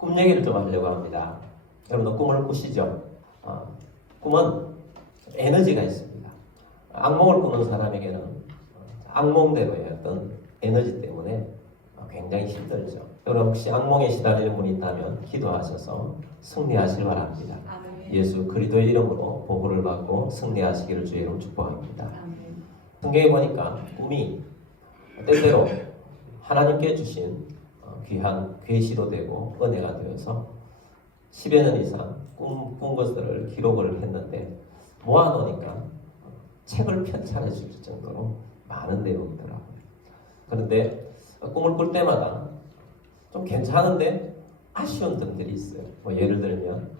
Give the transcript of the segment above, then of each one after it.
꿈 얘기를 좀 하려고 합니다. 여러분도 꿈을 꾸시죠? 꿈은 에너지가 있습니다. 악몽을 꾸는 사람에게는 악몽대로의 어떤 에너지 때문에 굉장히 힘들죠. 여러분 혹시 악몽에 시달리는 분이 있다면 기도하셔서 승리하시길 바랍니다. 아멘. 예수 그리스도의 이름으로 보호를 받고 승리하시기를 주의 이름으로 축복합니다. 아멘. 성경에 보니까 꿈이 때때로 하나님께 주신 귀한 계시도 되고 은혜가 되어서 10여 년 이상 꾼 것들을 기록을 했는데 모아놓으니까 책을 편찬해 줄 정도로 많은 내용이더라고요. 그런데 꿈을 꿀 때마다 좀 괜찮은데 아쉬운 점들이 있어요. 예를 들면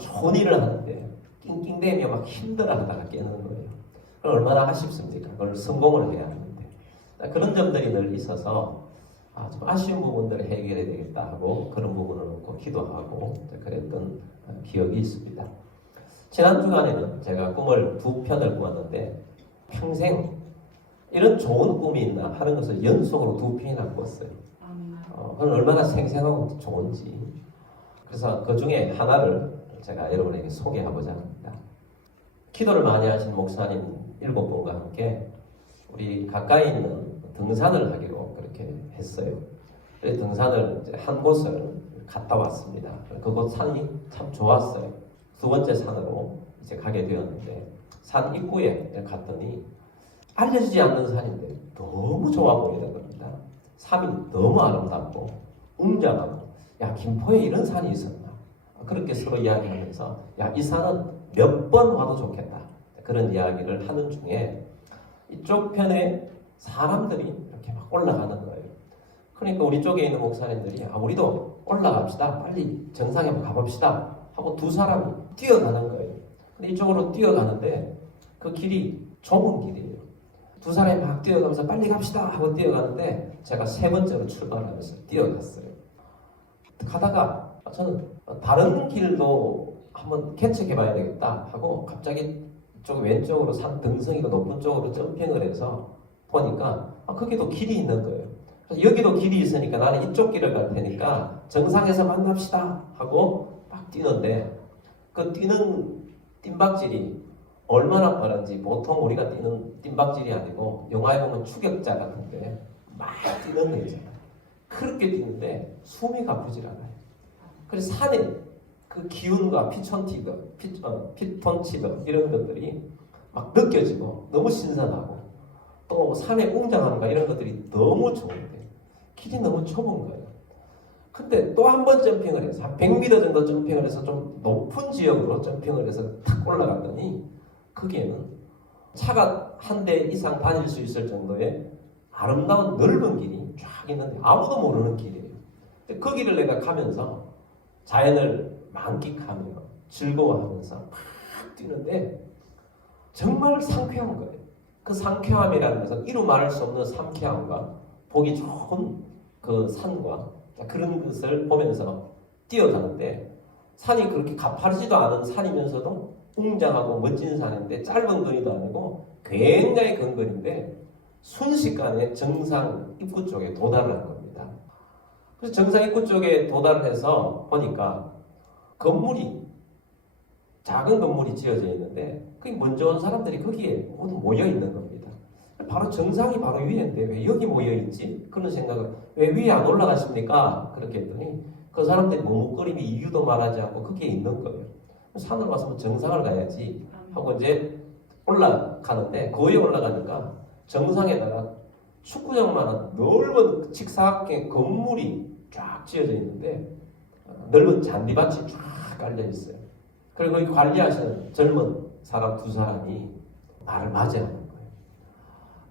좋은 일을 하는데 낑낑대며 막 힘들어하다가 깨는 거예요. 그럼 얼마나 아쉽습니까? 그걸 성공을 해야 하는데 그런 점들이 늘 있어서 좀 아쉬운 부분들을 해결해야 되겠다 하고 그런 부분을 놓고 기도하고 그랬던 기억이 있습니다. 지난 주간에는 제가 꿈을 2편을 꾸었는데 평생 이런 좋은 꿈이 있나 하는 것을 연속으로 2편이나 꾸었어요. 그건 얼마나 생생하고 좋은지. 그래서 그 중에 하나를 제가 여러분에게 소개하고자 합니다. 기도를 많이 하신 목사님 7분과 함께 우리 가까이 있는 등산을 하기로 그렇게 했어요. 그래서 등산을 한 곳을 갔다 왔습니다. 그곳 산이 참 좋았어요. 2번째 산으로 이제 가게 되었는데 산 입구에 갔더니 알려지지 않는 산인데 너무 좋아 보이는 겁니다. 산이 너무 아름답고 웅장하고 야 김포에 이런 산이 있었나? 그렇게 서로 이야기하면서 야 이 산은 몇 번 와도 좋겠다. 그런 이야기를 하는 중에 이쪽 편에 사람들이 이렇게 막 올라가는 거예요. 그러니까 우리 쪽에 있는 목사님들이 우리도 올라갑시다. 빨리 정상에 한번 가봅시다. 하고 2 사람이 뛰어가는 거예요. 근데 이쪽으로 뛰어가는데 그 길이 좁은 길이에요. 2 사람이 막 뛰어가면서 빨리 갑시다 하고 뛰어가는데 제가 3번째로 출발하면서 뛰어갔어요. 가다가 저는 다른 길도 한번 개척해봐야 되겠다 하고 갑자기 이쪽 왼쪽으로 산 등성이가 높은 쪽으로 점핑을 해서 보니까 거기도 길이 있는 거예요. 그래서 여기도 길이 있으니까 나는 이쪽 길을 갈 테니까 정상에서 만납시다 하고 막 뛰는데 그 뛰는 뜀박질이 얼마나 빠른지 보통 우리가 뛰는 뜀박질이 아니고 영화에 보면 추격자 같은데 막 뛰는 거 있잖아요. 그렇게 뛰는데 숨이 가쁘질 않아요. 그래서 산에 그 기운과 피톤치드 이런 것들이 막 느껴지고 너무 신선하고 또 산의 웅장함과 이런 것들이 너무 좋은데 길이 너무 좁은 거예요. 근데 또 한 번 점핑을 해서 한 100m 정도 점핑을 해서 좀 높은 지역으로 점핑을 해서 탁 올라갔더니 거기에는 차가 한 대 이상 다닐 수 있을 정도의 아름다운 넓은 길이 쫙 있는데 아무도 모르는 길이에요. 근데 그 길을 내가 가면서 자연을 만끽하며 즐거워하면서 막 뛰는데 정말 상쾌한 거예요. 그 상쾌함이라는 것은 이루 말할 수 없는 상쾌함과 보기 좋은 그 산과 그런 것을 보면서 뛰어가는데 산이 그렇게 가파르지도 않은 산이면서도 웅장하고 멋진 산인데 짧은 거리도 아니고 굉장히 큰 거리인데 순식간에 정상 입구 쪽에 도달을 한 겁니다. 그래서 정상 입구 쪽에 도달을 해서 보니까 작은 건물이 지어져 있는데 거기 먼저 온 사람들이 거기에 모두 모여 있는 겁니다. 바로 정상이 바로 위에인데 왜 여기 모여 있지? 그런 생각을 왜 위에 안 올라가십니까? 그렇게 했더니 그 사람들이 머뭇거림이 이유도 말하지 않고 거기에 있는 거예요. 산으로 와서 정상을 가야지 하고 이제 올라가는데 그 위에 올라가니까 정상에다가 축구장만한 넓은 직사각형 건물이 쫙 지어져 있는데 넓은 잔디밭이 쫙 깔려 있어요. 그리고 거기 관리하시는 젊은 사람 2 사람이 나를 맞이하는 거예요.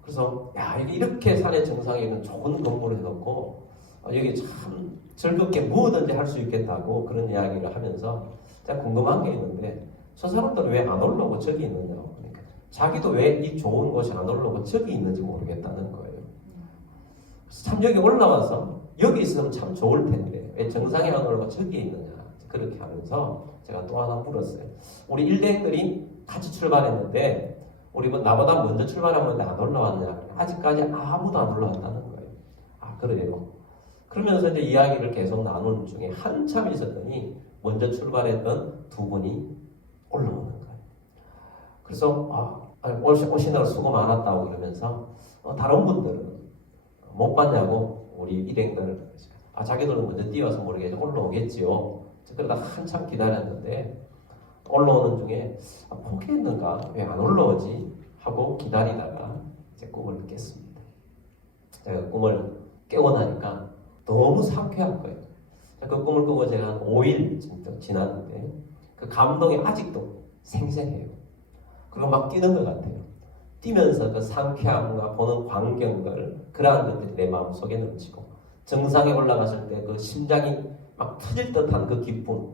그래서 이렇게 산의 정상에 있는 좋은 건물을 해놓고 여기 참 즐겁게 무엇든지 할 수 있겠다고 그런 이야기를 하면서 제가 궁금한 게 있는데 저 사람들은 왜 안 올라오고 저기 있느냐고. 그러니까 자기도 왜 이 좋은 곳에 안 올라오고 저기 있는지 모르겠다는 거예요. 그래서 참 여기 올라와서 여기 있으면 참 좋을 텐데 왜 정상에 안 올라오고 저기에 있느냐 그렇게 하면서 제가 또 하나 물었어요. 우리 일대행들이 같이 출발했는데 우리 나보다 먼저 출발하면 안 올라왔냐. 아직까지 아무도 안 올라왔다는 거예요. 그래요. 그러면서 이제 이야기를 계속 나누는 중에 한참 있었더니 먼저 출발했던 두 분이 올라오는 거예요. 그래서 오시느라 수고 많았다고 그러면서 다른 분들은 못 봤냐고 우리 일행들 자기들은 먼저 뛰어서 모르겠지 올라오겠지요. 그러다 한참 기다렸는데 올라오는 중에 포기했는가 왜 안 올라오지 하고 기다리다가 제 꿈을 깼습니다. 제가 꿈을 깨고 나니까 너무 상쾌한 거예요. 그 꿈을 꾸고 제가 한 5일 정도 지났는데 그 감동이 아직도 생생해요. 그리고 막 뛰는 것 같아요. 뛰면서 그 상쾌함과 보는 광경들 그러한 것들이 내 마음속에 넘치고 정상에 올라갔을 때 그 심장이 막 터질 듯한 그 기쁨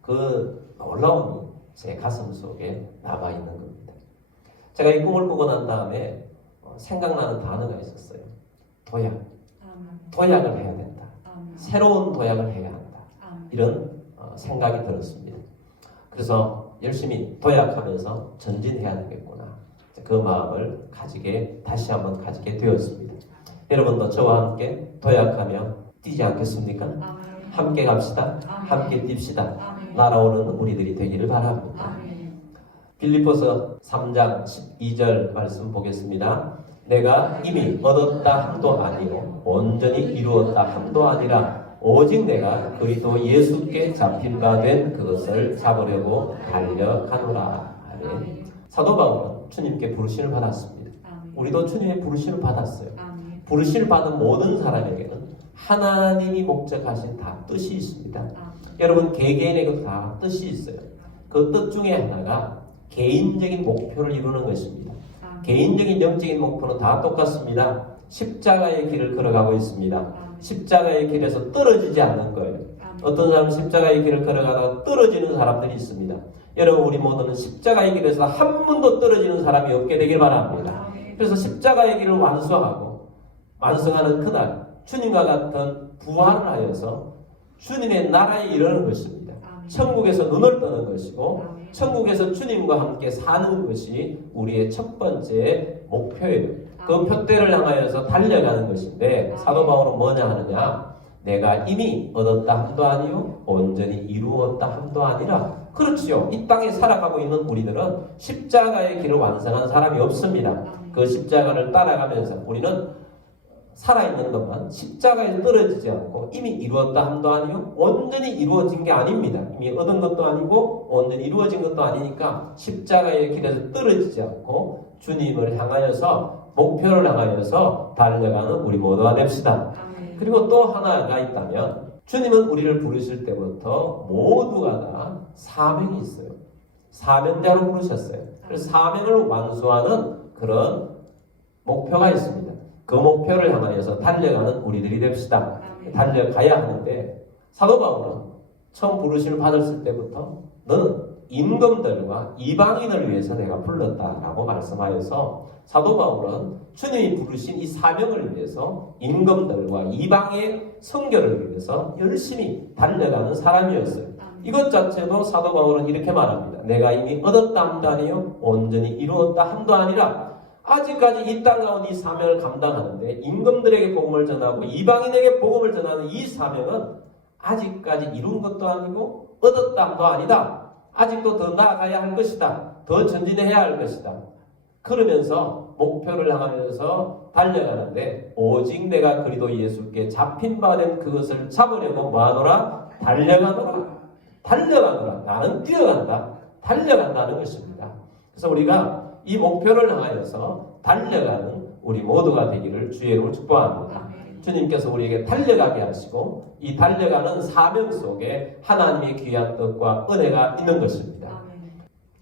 그 놀라움이 제 가슴 속에 남아있는 겁니다. 제가 이 꿈을 꾸고 난 다음에 생각나는 단어가 있었어요. 도약. 도약을 해야 된다. 새로운 도약을 해야 한다. 이런 생각이 들었습니다. 그래서 열심히 도약하면서 전진해야 되겠구나. 그 마음을 다시 한번 가지게 되었습니다. 여러분도 저와 함께 도약하며 뛰지 않겠습니까? 함께 갑시다. 함께 뜁시다. 날아오는 우리들이 되기를 바랍니다. 빌립보서 3장 12절 말씀 보겠습니다. 내가 이미 얻었다 함도 아니요 온전히 이루었다 함도 아니라 오직 내가 그리스도 예수께 잡힌 바 된 그것을 잡으려고 달려가노라. 아멘. 사도 바울은 주님께 부르심을 받았습니다. 우리도 주님의 부르심을 받았어요. 부르심을 받은 모든 사람에게는 하나님이 목적하신 다 뜻이 있습니다. 여러분 개개인에게도 다 뜻이 있어요. 그 뜻 중에 하나가 개인적인 목표를 이루는 것입니다. 개인적인 영적인 목표는 다 똑같습니다. 십자가의 길을 걸어가고 있습니다. 십자가의 길에서 떨어지지 않는 거예요. 어떤 사람은 십자가의 길을 걸어가다가 떨어지는 사람들이 있습니다. 여러분 우리 모두는 십자가의 길에서 한 번도 떨어지는 사람이 없게 되길 바랍니다. 그래서 십자가의 길을 완성하는 그날 주님과 같은 부활을 하여서 주님의 나라에 이르는 것입니다. 천국에서 눈을 뜨는 것이고 천국에서 주님과 함께 사는 것이 우리의 첫 번째 목표예요. 그 표대를 향하여서 달려가는 것인데 사도 바울은 뭐냐 하느냐, 내가 이미 얻었다 함도 아니요 온전히 이루었다 함도 아니라. 그렇지요. 이 땅에 살아가고 있는 우리들은 십자가의 길을 완성한 사람이 없습니다. 그 십자가를 따라가면서 우리는 살아있는 것만 십자가에 떨어지지 않고 이미 이루었다 함도 아니요 온전히 이루어진 게 아닙니다. 이미 얻은 것도 아니고 온전히 이루어진 것도 아니니까 십자가의 길에서 떨어지지 않고 주님을 향하여서 목표를 향하여서 달려가는 우리 모두가 됩시다. 그리고 또 하나가 있다면 주님은 우리를 부르실 때부터 모두가 다 사명이 있어요. 사명자로 부르셨어요. 그래서 사명을 완수하는 그런 목표가 있습니다. 그 목표를 향하여서 달려가는 우리들이 됩시다. 달려가야 하는데 사도 바울은 처음 부르심을 받았을 때부터 너는 임금들과 이방인을 위해서 내가 불렀다라고 말씀하여서 사도 바울은 주님이 부르신 이 사명을 위해서 임금들과 이방의 선교를 위해서 열심히 달려가는 사람이었어요. 이것 자체도 사도 바울은 이렇게 말합니다. 내가 이미 얻었다 함도 아니요 온전히 이루었다 함도 아니라. 아직까지 이 땅 가운데 이 사명을 감당하는데 임금들에게 복음을 전하고 이방인에게 복음을 전하는 이 사명은 아직까지 이룬 것도 아니고 얻었다 함도 아니다. 아직도 더 나아가야 할 것이다. 더 전진해야 할 것이다. 그러면서 목표를 향하여서 달려가는데 오직 내가 그리스도 예수께 잡힌 바 된 그것을 잡으려고 뭐하노라? 달려가노라. 나는 뛰어간다. 달려간다는 것입니다. 그래서 우리가 이 목표를 향하여서 달려가는 우리 모두가 되기를 주의 이름으로 축복합니다. 주님께서 우리에게 달려가게 하시고 이 달려가는 사명 속에 하나님의 귀한 뜻과 은혜가 있는 것입니다.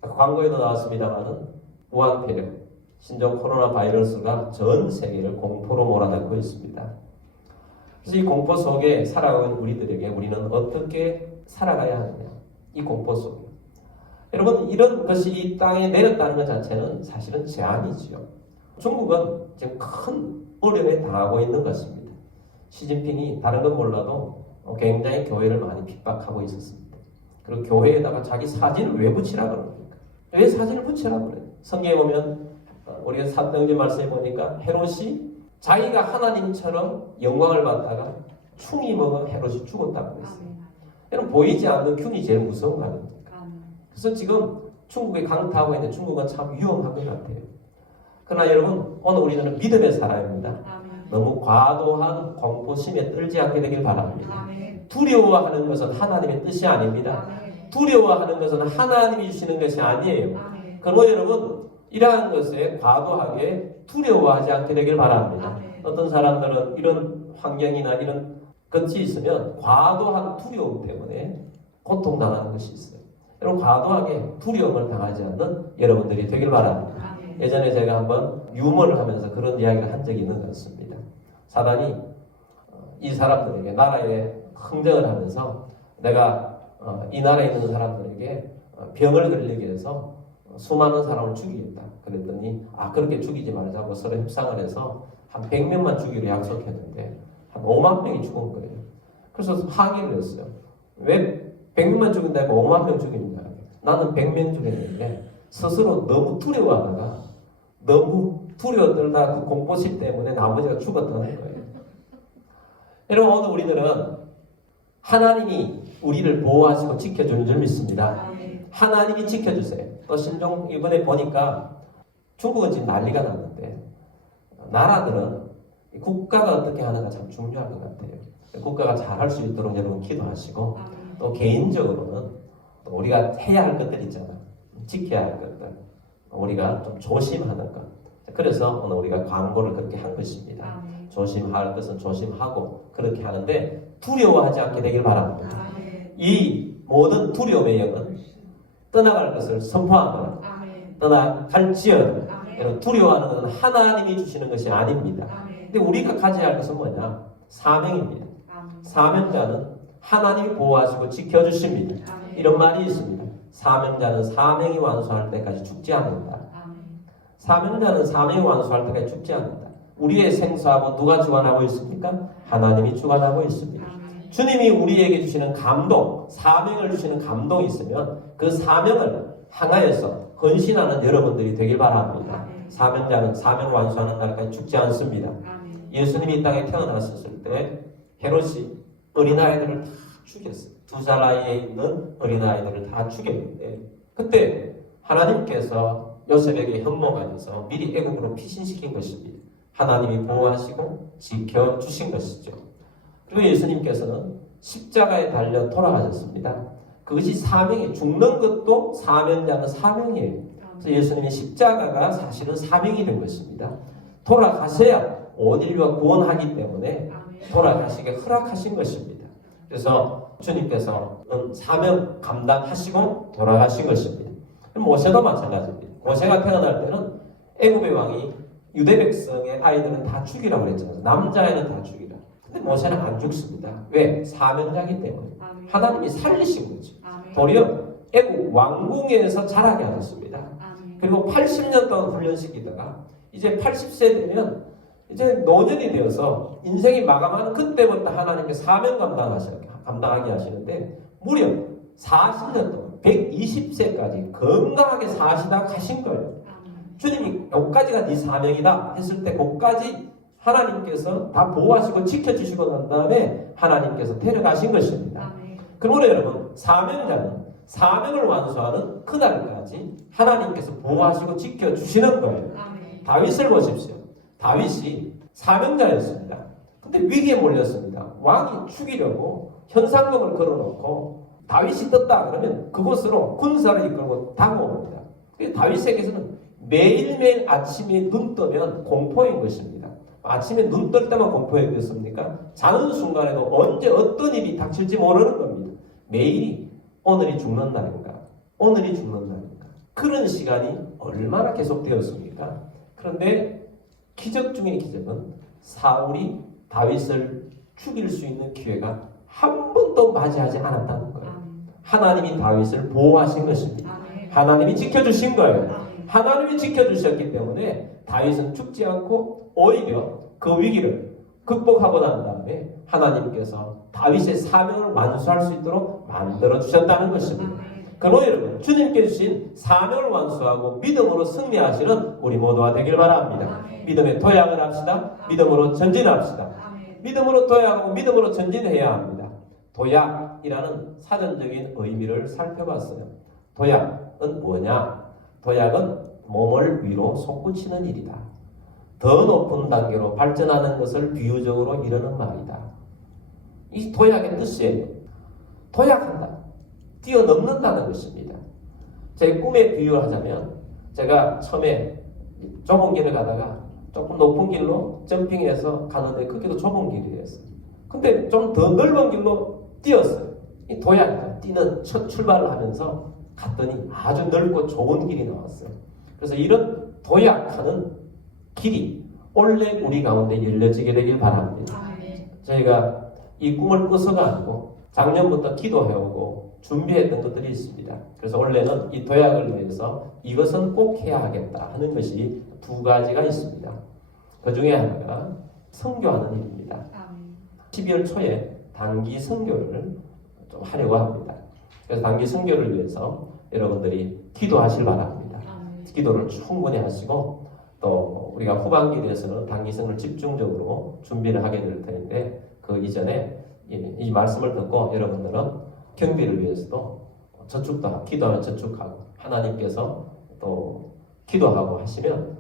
광고에도 나왔습니다마는 무한폐렴, 신종 코로나 바이러스가 전 세계를 공포로 몰아넣고 있습니다. 그래서 이 공포 속에 살아가는 우리들에게 우리는 어떻게 살아가야 하느냐, 이 공포 속에. 여러분 이런 것이 이 땅에 내렸다는 것 자체는 사실은 재앙이지요. 중국은 지금 큰 어려움에 당하고 있는 것입니다. 시진핑이 다른 건 몰라도 굉장히 교회를 많이 핍박하고 있었습니다. 그리고 교회에다가 자기 사진을 왜 붙이라고 그럽니까? 왜 사진을 붙이라고 그래요? 성경에 보면 우리가 사도행전 말씀에 보니까 헤롯이 자기가 하나님처럼 영광을 받다가 충이 먹어 헤롯이 죽었다고 했어요. 여러분 보이지 않는 균이 제일 무서운 거 아닙니까? 그래서 지금 중국에 강타하고 있는데 중국은 참 위험한 것 같아요. 그러나 여러분 오늘 우리는 믿음의 사람입니다. 너무 과도한 공포심에 떨지 않게 되길 바랍니다. 두려워하는 것은 하나님의 뜻이 아닙니다. 두려워하는 것은 하나님이 주시는 것이 아니에요. 그러므로 여러분 이러한 것에 과도하게 두려워하지 않게 되길 바랍니다. 어떤 사람들은 이런 환경이나 이런 것이 있으면 과도한 두려움 때문에 고통당하는 것이 있어요. 여러분 과도하게 두려움을 당하지 않는 여러분들이 되길 바랍니다. 예전에 제가 한번 유머를 하면서 그런 이야기를 한 적이 있는 것 같습니다. 사단이 이 사람들에게 나라에 흥정을 하면서 내가 이 나라에 있는 사람들에게 병을 걸리게 해서 수많은 사람을 죽이겠다. 그랬더니 그렇게 죽이지 말자고 서로 협상을 해서 한 100명만 죽이기로 약속했는데 한 5만 명이 죽은 거예요. 그래서 항의를 했어요. 왜 100명만 죽인다고 5만 명 죽입니까? 나는 100명 죽였는데 스스로 너무 두려워하다가 너무 두려워 떨다 그 공포심 때문에 아버지가 죽었다는 거예요. 여러분 오늘 우리들은 하나님이 우리를 보호하시고 지켜주는 줄 믿습니다. 하나님이 지켜주세요. 또 신종 이번에 보니까 중국은 지금 난리가 났는데 나라들은 국가가 어떻게 하는가 참 중요한 것 같아요. 국가가 잘할 수 있도록 여러분 기도하시고 또 개인적으로는 또 우리가 해야 할 것들 있잖아요. 지켜야 할 것들 우리가 좀 조심하는 것. 그래서 오늘 우리가 광고를 그렇게 한 것입니다. 조심할 것은 조심하고 그렇게 하는데 두려워하지 않게 되길 바랍니다. 이 모든 두려움의 영은 떠나갈 것을 선포하거나 떠나갈지어다. 여러분 두려워하는 것은 하나님이 주시는 것이 아닙니다. 근데 우리가 가져야 할 것은 뭐냐? 사명입니다. 사명자는 하나님이 보호하시고 지켜주십니다. 이런 말이 있습니다. 사명자는 사명이 완수할 때까지 죽지 않는다. 사명자는 사명이 완수할 때까지 죽지 않는다. 우리의 생사하고 누가 주관하고 있습니까? 하나님이 주관하고 있습니다. 주님이 우리에게 주시는 감동, 사명을 주시는 감동이 있으면 그 사명을 향하여서 헌신하는 여러분들이 되길 바랍니다. 사명자는 사명을 완수하는 날까지 죽지 않습니다. 예수님이 이 땅에 태어났을 때 헤롯이 어린아이들을 다 죽였어요. 2살 나이에 있는 어린아이들을 다 죽였는데 그때 하나님께서 요셉에게 현몽하여서 미리 애국으로 피신시킨 것입니다. 하나님이 보호하시고 지켜주신 것이죠. 그리고 예수님께서는 십자가에 달려 돌아가셨습니다. 그것이 사명이 죽는 것도 사명자는 사명이에요. 그래서 예수님의 십자가가 사실은 사명이 된 것입니다. 돌아가셔야 온 인류가 구원하기 때문에 돌아가시게 허락하신 것입니다. 그래서 주님께서는 사명 감당하시고 돌아가신 것입니다. 모세도 마찬가지입니다. 모세가 태어날 때는 애굽의 왕이 유대 백성의 아이들은 다 죽이라고 그랬잖아요. 남자애는 다 죽이라. 근데 모세는 안 죽습니다. 왜? 사명자이기 때문에. 하나님이 살리신 거죠. 도리어 애국 왕궁에서 자라게 하셨습니다. 그리고 80년 동안 훈련시키다가 이제 80세 되면 이제 노년이 되어서 인생이 마감하는 그때부터 하나님께 사명 감당하게 하시는데 무려 40년 동안 120세까지 건강하게 사시다 가신 거예요. 주님이 여기까지가 네 사명이다 했을 때 거기까지 하나님께서 다 보호하시고 지켜주시고 난 다음에 하나님께서 데려가신 것입니다. 그러므로 여러분 사명자는 사명을 완수하는 그날까지 하나님께서 보호하시고 지켜주시는 거예요. 다윗을 보십시오. 다윗이 사명자였습니다. 근데 위기에 몰렸습니다. 왕이 죽이려고 현상금을 걸어놓고 다윗이 떴다 그러면 그곳으로 군사를 이끌고 다가옵니다. 다윗에게서는 매일매일 아침에 눈 뜨면 공포인 것입니다. 아침에 눈 뜰 때만 공포였겠습니까? 자는 순간에도 언제 어떤 일이 닥칠지 모르는 겁니다. 매일이 오늘이 죽는 날인가? 오늘이 죽는 날인가? 그런 시간이 얼마나 계속되었습니까? 그런데 기적 중의 기적은 사울이 다윗을 죽일 수 있는 기회가 한 번도 맞이하지 않았다는 거예요. 하나님이 다윗을 보호하신 것입니다. 하나님이 지켜주신 거예요. 하나님이 지켜주셨기 때문에 다윗은 죽지 않고 오히려 그 위기를 극복하고 난 다음에 하나님께서 다윗의 사명을 완수할 수 있도록 만들어주셨다는 것입니다. 그러므로 여러분 주님께 주신 사명을 완수하고 믿음으로 승리하시는 우리 모두가 되길 바랍니다. 믿음의 도약을 합시다. 믿음으로 전진합시다. 믿음으로 도약하고 믿음으로 전진해야 합니다. 도약이라는 사전적인 의미를 살펴봤어요. 도약은 뭐냐? 도약은 몸을 위로 솟구치는 일이다. 더 높은 단계로 발전하는 것을 비유적으로 이르는 말이다. 이 도약의 뜻이에요. 도약한다. 뛰어넘는다는 것입니다. 제 꿈에 비유를 하자면 제가 처음에 좁은 길을 가다가 조금 높은 길로 점핑해서 가는데 그 길도 좁은 길이었어요. 근데 좀 더 넓은 길로 뛰었어요. 이 도약이다. 뛰는 첫 출발을 하면서 갔더니 아주 넓고 좋은 길이 나왔어요. 그래서 이런 도약하는 길이 원래 우리 가운데 열려지게 되길 바랍니다. 저희가 이 꿈을 꿔서가 아니고 작년부터 기도해오고 준비했던 것들이 있습니다. 그래서 원래는 이 도약을 위해서 이것은 꼭 해야 하겠다 하는 것이 두 가지가 있습니다. 그 중에 하나가 선교하는 일입니다. 12월 초에 단기 선교를 좀 하려고 합니다. 그래서 단기 선교를 위해서 여러분들이 기도하실 바랍니다. 기도를 충분히 하시고 또 우리가 후반기에서는 단기 선교를 집중적으로 준비를 하게 될 텐데 그 이전에 이 말씀을 듣고 여러분들은 경비를 위해서도 저축도 하고 기도하면 저축하고 하나님께서 또 기도하고 하시면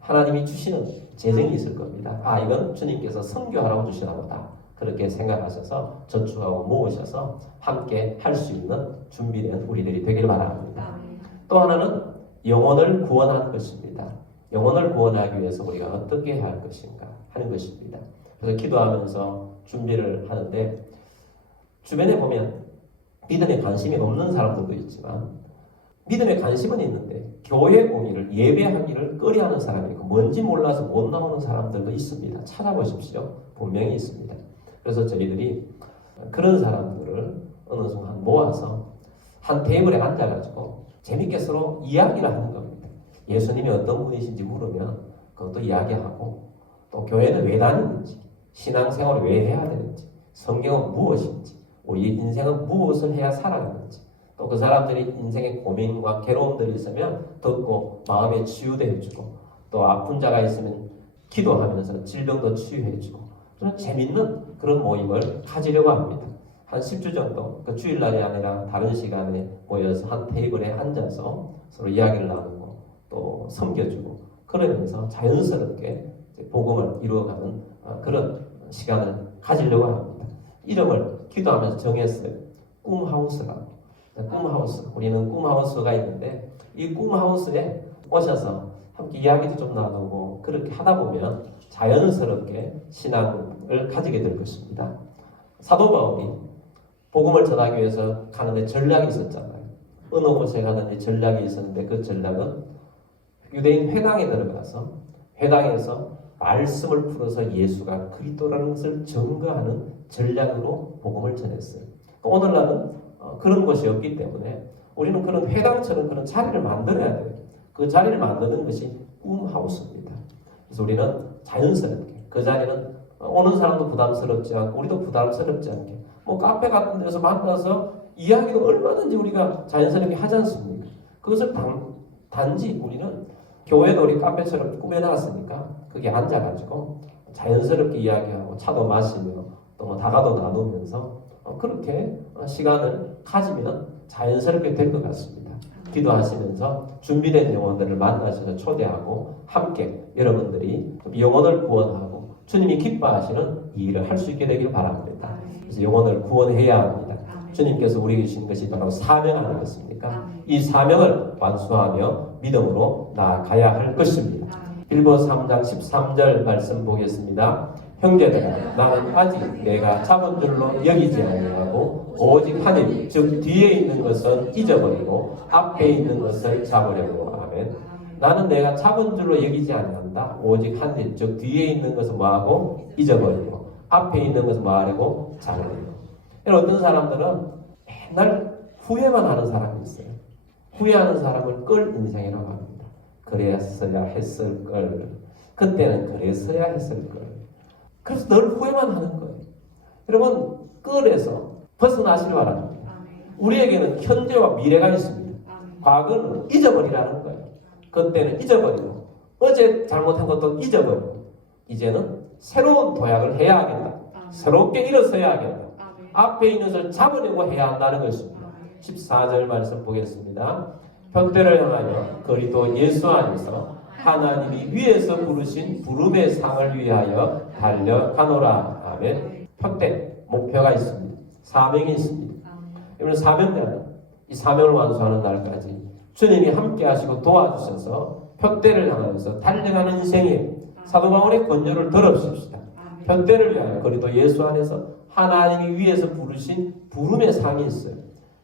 하나님이 주시는 재정이 있을 겁니다. 아, 이건 주님께서 선교하라고 주시나 보다. 그렇게 생각하셔서 저축하고 모으셔서 함께 할 수 있는 준비된 우리들이 되길 바랍니다. 또 하나는 영혼을 구원하는 것입니다. 영혼을 구원하기 위해서 우리가 어떻게 해야 할 것인가 하는 것입니다. 그래서 기도하면서 준비를 하는데 주변에 보면 믿음에 관심이 없는 사람들도 있지만 믿음에 관심은 있는데 교회 오기를 예배하기를 꺼려하는 사람이 있고 뭔지 몰라서 못 나오는 사람들도 있습니다. 찾아보십시오. 분명히 있습니다. 그래서 저희들이 그런 사람들을 어느 순간 모아서 한 테이블에 앉아가지고 재밌게 서로 이야기를 하는 겁니다. 예수님이 어떤 분이신지 물으면 그것도 이야기하고 또 교회는 왜 다니는지 신앙생활을 왜 해야 되는지 성경은 무엇인지 우리 인생은 무엇을 해야 살아가는지 또 그 사람들이 인생의 고민과 괴로움들이 있으면 듣고 마음에 치유되어주고 또 아픈 자가 있으면 기도하면서 질병도 치유해주고 좀 재밌는 그런 모임을 가지려고 합니다. 한 10주 정도 그 주일날이 아니라 다른 시간에 모여서 한 테이블에 앉아서 서로 이야기를 나누고 또 섬겨주고 그러면서 자연스럽게 복음을 이루어가는 그런 시간을 가지려고 합니다. 이름을 기도하면서 정했어요. 꿈하우스라고. 꿈하우스. 우리는 꿈하우스가 있는데 이 꿈하우스에 오셔서 함께 이야기도 좀 나누고 그렇게 하다 보면 자연스럽게 신앙을 가지게 될 것입니다. 사도 바울이 복음을 전하기 위해서 가는데 전략이 있었잖아요. 어느 곳에 가는데 전략이 있었는데 그 전략은 유대인 회당에 들어가서 회당에서 말씀을 풀어서 예수가 그리스도라는 것을 증거하는 전략으로 복음을 전했어요. 오늘날은 그런 것이 없기 때문에 우리는 그런 회당처럼 그런 자리를 만들어야 돼요. 그 자리를 만드는 것이 꿈하우스입니다. 그래서 우리는 자연스럽게 그 자리는 오는 사람도 부담스럽지 않고 우리도 부담스럽지 않게 뭐 카페 같은 데서 만나서 이야기도 얼마든지 우리가 자연스럽게 하지 않습니까? 그것을 단지 우리는 교회도 우리 카페처럼 꾸며놨으니까 거기 앉아가지고 자연스럽게 이야기하고 차도 마시며 또 뭐 다가도 나누면서 그렇게 시간을 가지면 자연스럽게 될 것 같습니다. 기도하시면서 준비된 영혼들을 만나셔서 초대하고 함께 여러분들이 영혼을 구원하고 주님이 기뻐하시는 이 일을 할 수 있게 되기를 바랍니다. 그래서 영혼을 구원해야 합니다. 주님께서 우리에게 주신 것이 바로 사명 아니겠습니까? 이 사명을 완수하며 믿음으로 나아가야 할 것입니다. 빌보 3장 13절 말씀 보겠습니다. 형제들아 나는 아직 내가 잡은 줄로 여기지 아니하고 오직 하늘 즉 뒤에 있는 것은 잊어버리고 앞에 있는 것을 잡으려고 하면 나는 내가 잡은 줄로 여기지 아니한다. 오직 하늘 즉 뒤에 있는 것은 뭐하고 잊어버리고 앞에 있는 것은 뭐하려고 잡으려고. 어떤 사람들은 맨날 후회만 하는 사람이 있어요. 후회하는 사람을 끌 인생이라고 합니다. 그랬어야 했을 걸. 그때는 그랬어야 했을 걸. 그래서 늘 후회만 하는 거예요. 여러분 끌에서 벗어나시길 바랍니다. 우리에게는 현재와 미래가 있습니다. 과거는 잊어버리라는 거예요. 그때는 잊어버리고 어제 잘못한 것도 잊어버리고 이제는 새로운 도약을 해야 하겠다. 새롭게 일어서야 하겠다. 앞에 있는 것을 잡으려고 해야 한다는 것입니다. 14절 말씀 보겠습니다. 편대를 향하여 그리스도 예수 안에서 하나님이 위에서 부르신 부름의 상을 위하여 달려가노라. 아멘. 편대, 목표가 있습니다. 사명이 있습니다. 여러분 사명대로 이 사명을 완수하는 날까지 주님이 함께 하시고 도와주셔서 편대를 향하여서 달려가는 인생에 사도 바울의 권유를 들읍시다. 편대를 위하여 그리스도 예수 안에서 하나님이 위에서 부르신 부름의 상이 있어요.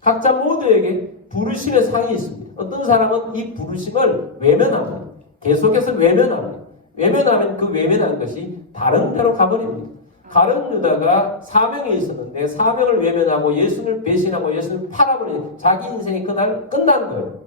각자 모두에게 부르심의 상이 있습니다. 어떤 사람은 이 부르심을 외면합니다. 계속해서 외면합니다. 외면하면 그 외면한 것이 다른 데로 가버립니다. 가룟 유다가 사명이 있었는데 사명을 외면하고 예수를 배신하고 예수를 팔아버린 자기 인생이 그날 끝난 거예요.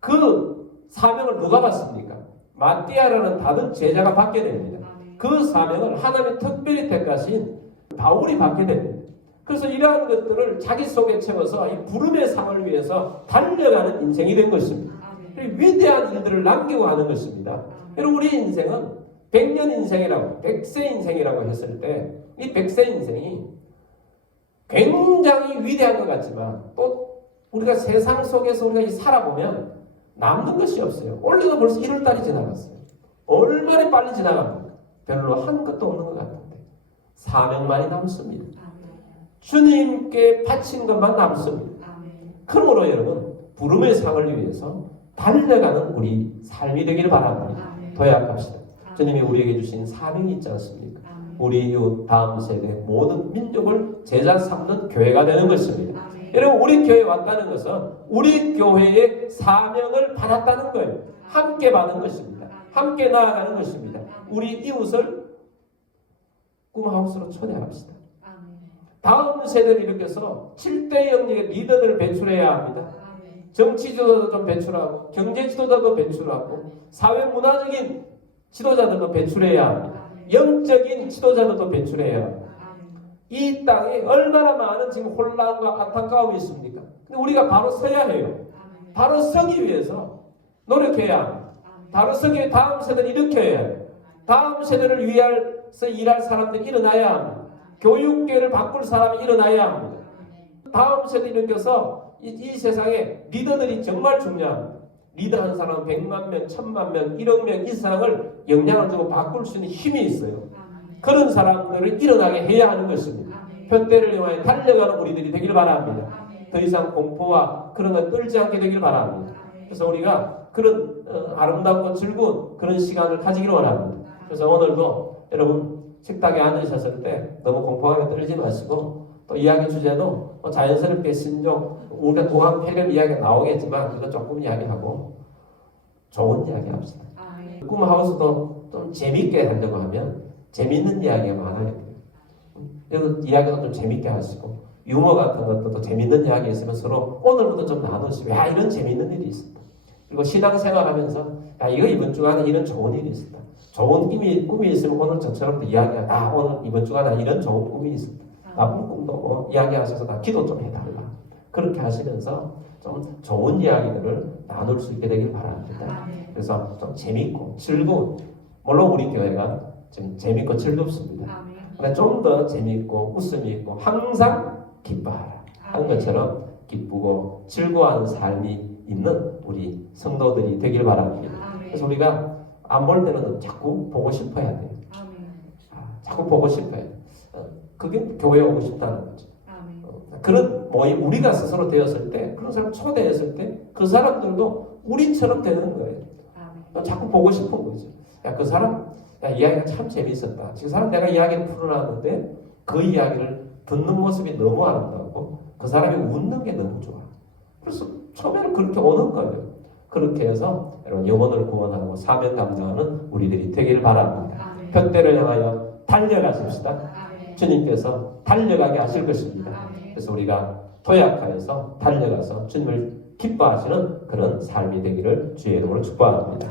그 사명을 누가 받습니까? 마띠아라는 다른 제자가 받게 됩니다. 그 사명을 하나님이 특별히 택하신 바울이 받게 됩니다. 그래서 이러한 것들을 자기 속에 채워서 이 부름의 상을 위해서 달려가는 인생이 된 것입니다. 위대한 일들을 남기고 가는 것입니다. 여러분 우리 인생은 100년 인생이라고 100세 인생이라고 했을 때 이 100세 인생이 굉장히 위대한 것 같지만 또 우리가 세상 속에서 우리가 살아보면 남는 것이 없어요. 올해도 벌써 1월달이 지나갔어요. 얼마나 빨리 지나갑니까? 별로 한 것도 없는 것 같은데 사명만이 남습니다. 주님께 바친 것만 남습니다. 그러므로 여러분 부름의 상을 위해서 달려가는 우리 삶이 되기를 바랍니다. 도약합시다. 주님이 우리에게 주신 사명이 있지 않습니까? 우리 이웃 다음 세대 모든 민족을 제자 삼는 교회가 되는 것입니다. 여러분 우리 교회에 왔다는 것은 우리 교회의 사명을 받았다는 거예요. 함께 받은 것입니다. 함께 나아가는 것입니다. 우리 이웃을 꿈하우스로 초대합시다. 다음 세대를 일으켜서 7대 영역의 리더들을 배출해야 합니다. 정치 지도자도 좀 배출하고 경제 지도자도 배출하고 사회 문화적인 지도자들도 배출해야 합니다. 영적인 지도자들도 배출해야 합니다. 이 땅에 얼마나 많은 지금 혼란과 안타까움이 있습니까? 근데 우리가 바로 서야 해요. 바로 서기 위해서 노력해야 합니다. 바로 서기 위해 다음 세대를 일으켜야 해요. 다음 세대를 위해서 일할 사람들이 일어나야 합니다. 교육계를 바꿀 사람이 일어나야 합니다. 다음 세대를 일으켜서 이 세상에 리더들이 정말 중요합니다. 리더 한 사람은 100만 명, 1000만 명, 1억 명 이상을 영향을 주고 바꿀 수 있는 힘이 있어요. 그런 사람들을 일어나게 해야 하는 것입니다. 편대를 향해 달려가는 우리들이 되기를 바랍니다. 더 이상 공포와 그런 걸 떨지 않게 되기를 바랍니다. 그래서 우리가 그런 아름답고 즐거운 그런 시간을 가지기를 원합니다. 그래서 오늘도 여러분 식탁에 앉으셨을 때 너무 공포하게 떨지 마시고 또 이야기 주제도 자연스럽게 신종 우리가 고학 폐렴 이야기가 나오겠지만 그거 조금 이야기하고 좋은 이야기 합시다. 꿈하우스도 좀 재밌게 하려고 하면 재밌는 이야기가 많아야 돼요. 그래서 이야기도 좀 재밌게 하시고 유머 같은 것도 또 재밌는 이야기 있으면 서로 오늘부터 좀 나누시고 야 이런 재밌는 일이 있었다. 그리고 신앙생활 하면서 야 이거 이번 주간에 이런 좋은 일이 있었다. 좋은 꿈이 있으면 오늘 저처럼 이야기하 아 오늘 이번 주간에 이런 좋은 꿈이 있었다. 나쁜 꿈도 뭐 이야기하셔서 나 기도 좀 해달라. 그렇게 하시면서 좀 좋은 이야기들을 나눌 수 있게 되길 바랍니다. 그래서 좀 재밌고 즐거운 물론 우리 교회가 지금 재밌고 즐겁습니다. 그런데 좀 더 재밌고 웃음이 있고 항상 기뻐하라 하는 것처럼 기쁘고 즐거워하는 삶이 있는 우리 성도들이 되길 바랍니다. 그래서 우리가 안 볼 때는 자꾸 보고 싶어야 돼요. 자꾸 보고 싶어야 돼요. 그게 교회에 오고 싶다는 거죠. 그런 모임 우리가 스스로 되었을 때 그런 사람 초대했을 때 그 사람들도 우리처럼 되는 거예요. 자꾸 보고 싶은 거죠. 야 그 사람 야 이야기가 참 재밌었다. 지금 사람 내가 이야기를 풀어놨는데 그 이야기를 듣는 모습이 너무 아름답고 그 사람이 웃는 게 너무 좋아. 그래서 처음에는 그렇게 오는 거예요. 그렇게 해서 여러분 영혼을 구원하고 사명 감당하는 우리들이 되기를 바랍니다. 편대를 향하여 달려가십시다. 주님께서 달려가게 하실 것입니다. 그래서 우리가 도약하여서 달려가서 주님을 기뻐하시는 그런 삶이 되기를 주의 이름으로 축복합니다.